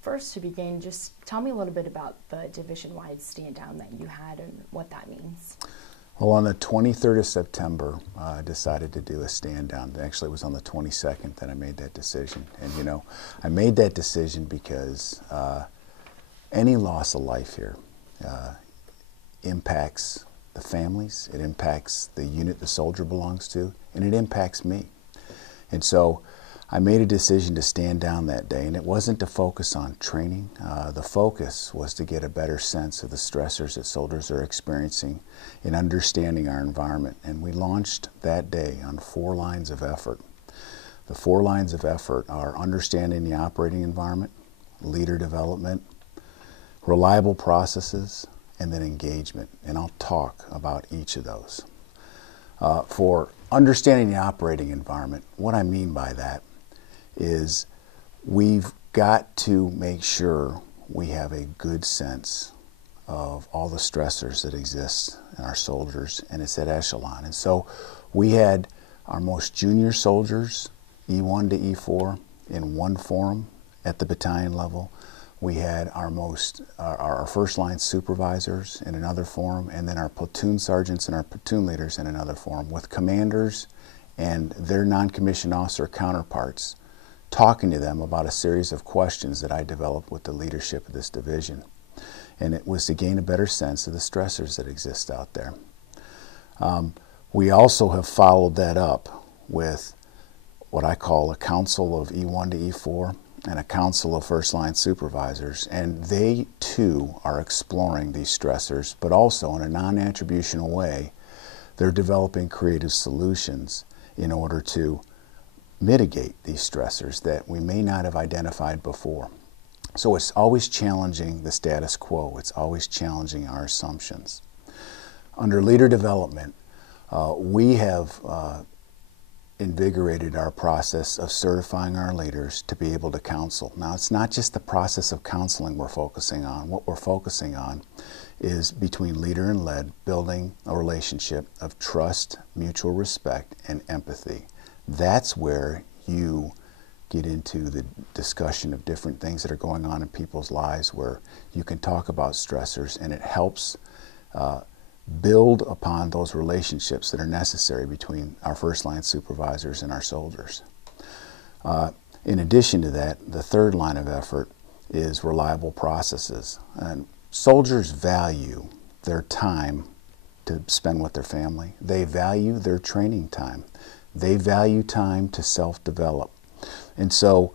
First, to begin, just tell me a little bit about the division-wide stand-down that you had and what that means. Well, on the 23rd of September, I decided to do a stand down. Actually, it was on the 22nd that I made that decision. And, you know, I made that decision because any loss of life here impacts the families, it impacts the unit the soldier belongs to, and it impacts me. And so I made a decision to stand down that day, and it wasn't to focus on training. The focus was to get a better sense of the stressors that soldiers are experiencing in understanding our environment. And we launched that day on 4 lines of effort. The 4 lines of effort are understanding the operating environment, leader development, reliable processes, and then engagement. And I'll talk about each of those. For understanding the operating environment, what I mean by that is we've got to make sure we have a good sense of all the stressors that exist in our soldiers, and it's at echelon. And so we had our most junior soldiers, E1 to E4, in one forum at the battalion level. We had our first line supervisors in another forum, and then our platoon sergeants and our platoon leaders in another forum, with commanders and their non-commissioned officer counterparts, talking to them about a series of questions that I developed with the leadership of this division. And it was to gain a better sense of the stressors that exist out there. We also have followed that up with what I call a council of E1 to E4 and a council of first line supervisors, and they too are exploring these stressors, but also in a non-attributional way, they're developing creative solutions in order to mitigate these stressors that we may not have identified before. So it's always challenging the status quo. It's always challenging our assumptions. Under leader development, we have invigorated our process of certifying our leaders to be able to counsel. Now, it's not just the process of counseling we're focusing on. What we're focusing on is, between leader and led, building a relationship of trust, mutual respect, and empathy. That's where you get into the discussion of different things that are going on in people's lives, where you can talk about stressors, and it helps build upon those relationships that are necessary between our first line supervisors and our soldiers. In addition to that, the 3rd line of effort is reliable processes. And soldiers value their time to spend with their family. They value their training time. They value time to self-develop. And so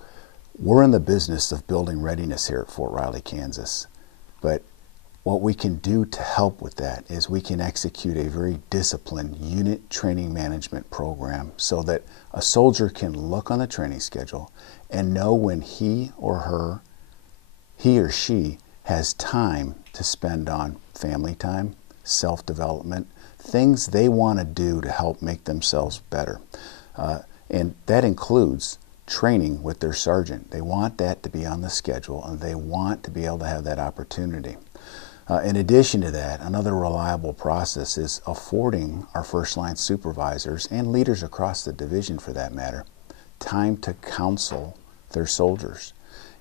we're in the business of building readiness here at Fort Riley, Kansas. But what we can do to help with that is we can execute a very disciplined unit training management program so that a soldier can look on the training schedule and know when he or she has time to spend on family time, self-development, things they want to do to help make themselves better. And that includes training with their sergeant. They want that to be on the schedule, and they want to be able to have that opportunity. In addition to that, another reliable process is affording our first line supervisors, and leaders across the division for that matter, time to counsel their soldiers.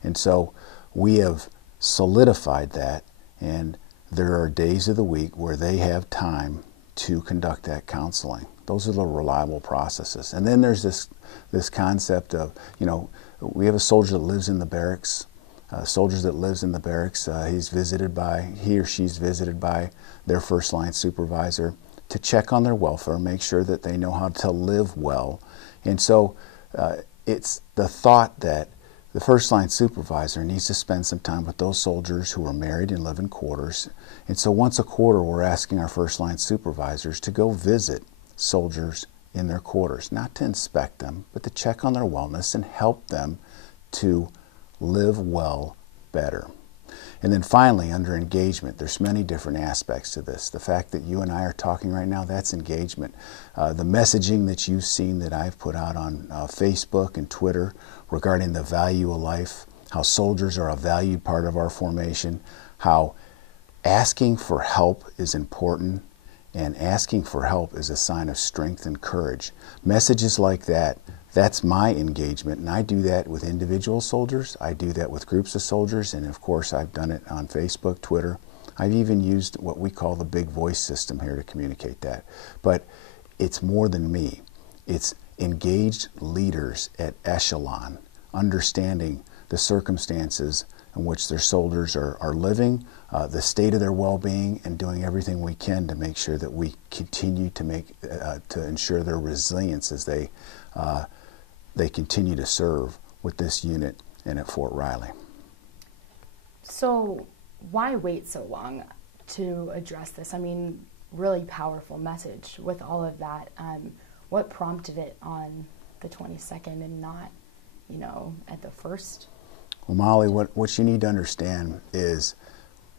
And so we have solidified that, and there are days of the week where they have time to conduct that counseling. Those are the reliable processes. And then there's this concept of, you know, we have a soldier that lives in the barracks. Soldiers that lives in the barracks, he or she's visited by their first line supervisor to check on their welfare, make sure that they know how to live well. And so it's the thought that the first line supervisor needs to spend some time with those soldiers who are married and live in quarters. And so once a quarter, we're asking our first line supervisors to go visit soldiers in their quarters, not to inspect them, but to check on their wellness and help them to live well better. And then finally, under engagement, there's many different aspects to this. The fact that you and I are talking right now, that's engagement. The messaging that you've seen that I've put out on Facebook and Twitter regarding the value of life, how soldiers are a valued part of our formation, how asking for help is important, And asking for help is a sign of strength and courage. Messages like that, that's my engagement, and I do that with individual soldiers, I do that with groups of soldiers, and of course I've done it on Facebook, Twitter. I've even used what we call the big voice system here to communicate that. But it's more than me. It's engaged leaders at echelon, understanding the circumstances in which their soldiers are living, the state of their well-being, and doing everything we can to make sure that we continue to ensure their resilience as they continue to serve with this unit and at Fort Riley. So why wait so long to address this? I mean, really powerful message with all of that. What prompted it on the 22nd and not, at the first? Well, Molly, what you need to understand is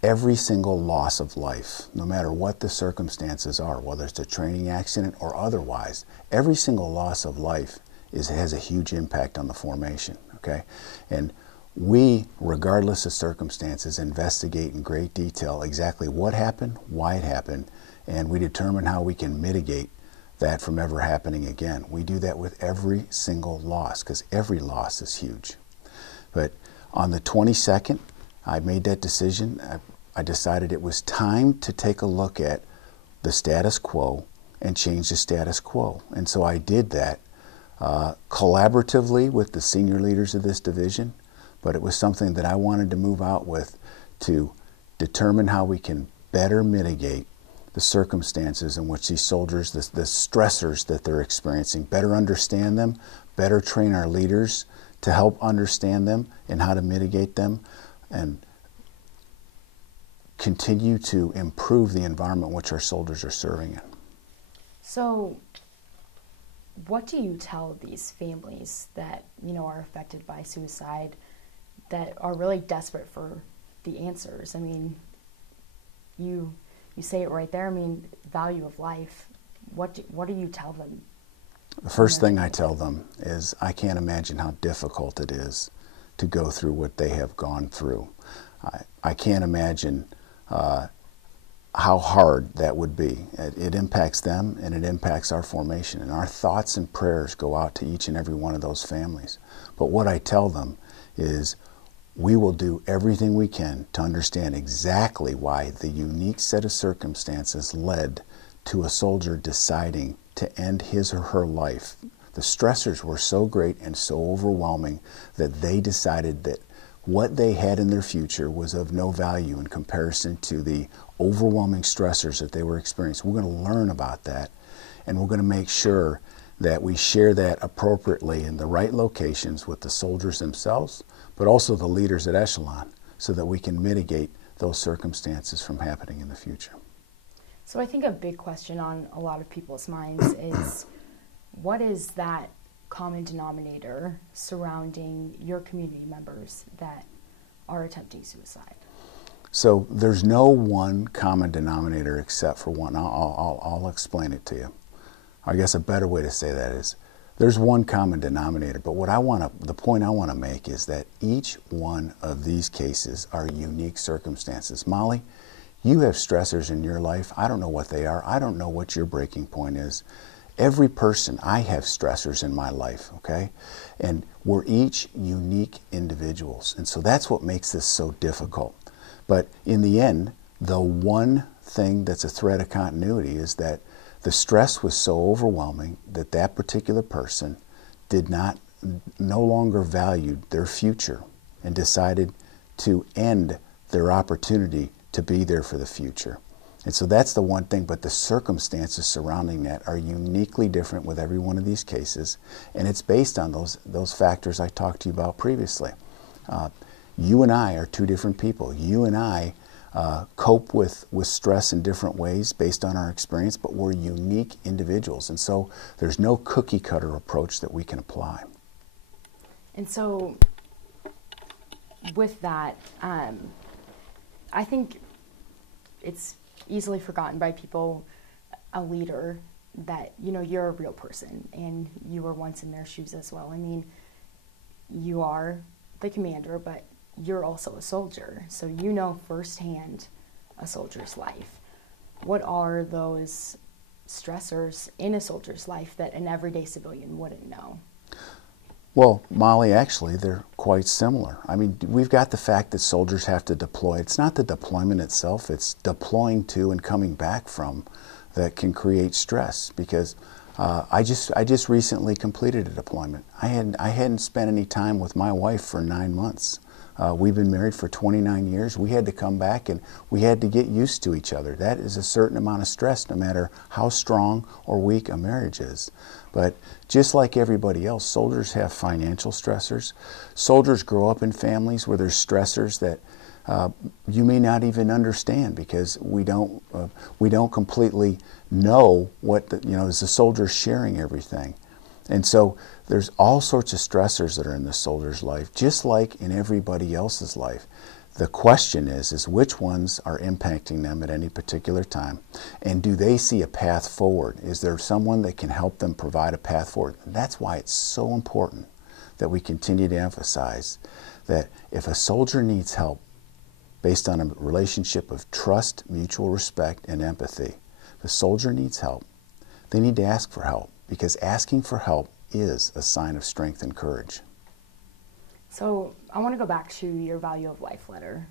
every single loss of life, no matter what the circumstances are, whether it's a training accident or otherwise, every single loss of life has a huge impact on the formation, okay? And we, regardless of circumstances, investigate in great detail exactly what happened, why it happened, and we determine how we can mitigate that from ever happening again. We do that with every single loss, because every loss is huge. But on the 22nd, I made that decision. I decided it was time to take a look at the status quo and change the status quo. And so I did that collaboratively with the senior leaders of this division, but it was something that I wanted to move out with to determine how we can better mitigate the circumstances in which these soldiers, the stressors that they're experiencing, better understand them, better train our leaders to help understand them and how to mitigate them, and continue to improve the environment in which our soldiers are serving in. So what do you tell these families that, are affected by suicide, that are really desperate for the answers? I mean, you say it right there. I mean, value of life. What do you tell them? The first thing I tell them is I can't imagine how difficult it is to go through what they have gone through. I can't imagine how hard that would be. It impacts them and it impacts our formation. And our thoughts and prayers go out to each and every one of those families. But what I tell them is we will do everything we can to understand exactly why the unique set of circumstances led to a soldier deciding to end his or her life. The stressors were so great and so overwhelming that they decided that what they had in their future was of no value in comparison to the overwhelming stressors that they were experiencing. We're going to learn about that, and we're going to make sure that we share that appropriately in the right locations with the soldiers themselves, but also the leaders at echelon, so that we can mitigate those circumstances from happening in the future. So I think a big question on a lot of people's minds is, what is that common denominator surrounding your community members that are attempting suicide? So there's no one common denominator except for one. I'll explain it to you. I guess a better way to say that is there's one common denominator, but the point I want to make is that each one of these cases are unique circumstances. Molly, you have stressors in your life. I don't know what they are. I don't know what your breaking point is. Every person, I have stressors in my life, okay? And we're each unique individuals. And so that's what makes this so difficult. But in the end, the one thing that's a thread of continuity is that the stress was so overwhelming that that particular person no longer valued their future and decided to end their opportunity to be there for the future. And so that's the one thing, but the circumstances surrounding that are uniquely different with every one of these cases, and it's based on those factors I talked to you about previously. You and I are two different people. You and I cope with stress in different ways based on our experience, but we're unique individuals, and so there's no cookie cutter approach that we can apply. And so with that, I think it's easily forgotten by people, a leader, that you're a real person and you were once in their shoes as well. I mean, you are the commander, but you're also a soldier, so you know firsthand a soldier's life. what are those stressors in a soldier's life that an everyday civilian wouldn't know? Well, Molly, actually, they're quite similar. I mean, we've got the fact that soldiers have to deploy. It's not the deployment itself, it's deploying to and coming back from that can create stress, because I just recently completed a deployment. I hadn't spent any time with my wife for 9 months. We've been married for 29 years. We had to come back and we had to get used to each other. That is a certain amount of stress, no matter how strong or weak a marriage is. But just like everybody else, soldiers have financial stressors. Soldiers grow up in families where there's stressors that you may not even understand, because we don't completely know what as a soldier sharing everything. And so there's all sorts of stressors that are in the soldier's life, just like in everybody else's life. The question is which ones are impacting them at any particular time, and do they see a path forward? Is there someone that can help them provide a path forward? And that's why it's so important that we continue to emphasize that if a soldier needs help based on a relationship of trust, mutual respect, and empathy, if a soldier needs help, they need to ask for help, because asking for help is a sign of strength and courage. So I want to go back to your Value of Life letter.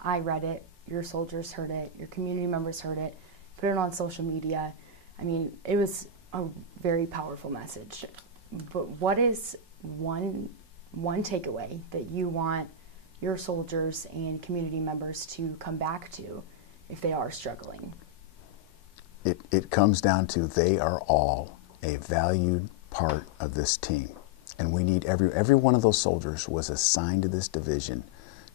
I read it, your soldiers heard it, your community members heard it, put it on social media. I mean, it was a very powerful message. But what is one takeaway that you want your soldiers and community members to come back to if they are struggling? It comes down to they are all a valued part of this team. And we need every one of those soldiers was assigned to this division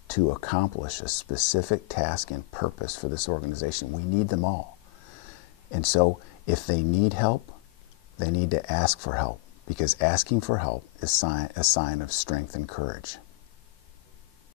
to accomplish a specific task and purpose for this organization. We need them all. And so if they need help, they need to ask for help, because asking for help is a sign of strength and courage.